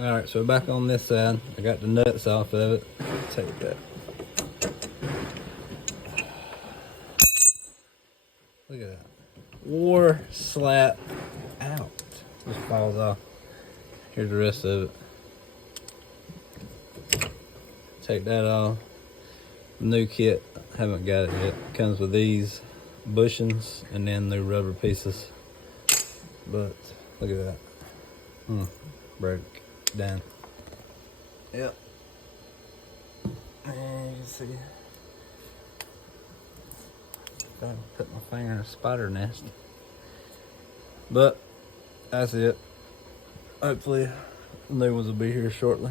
All right, so back on this side, I got the nuts off of it. Take that. Look at that. Wore slap out. Just falls off. Here's the rest of it. Take that off. New kit, haven't got it yet. Comes with these bushings and then new rubber pieces. But look at that. Broke down. Yep. And you can see. I put my finger in a spider nest. But that's it. Hopefully new ones will be here shortly.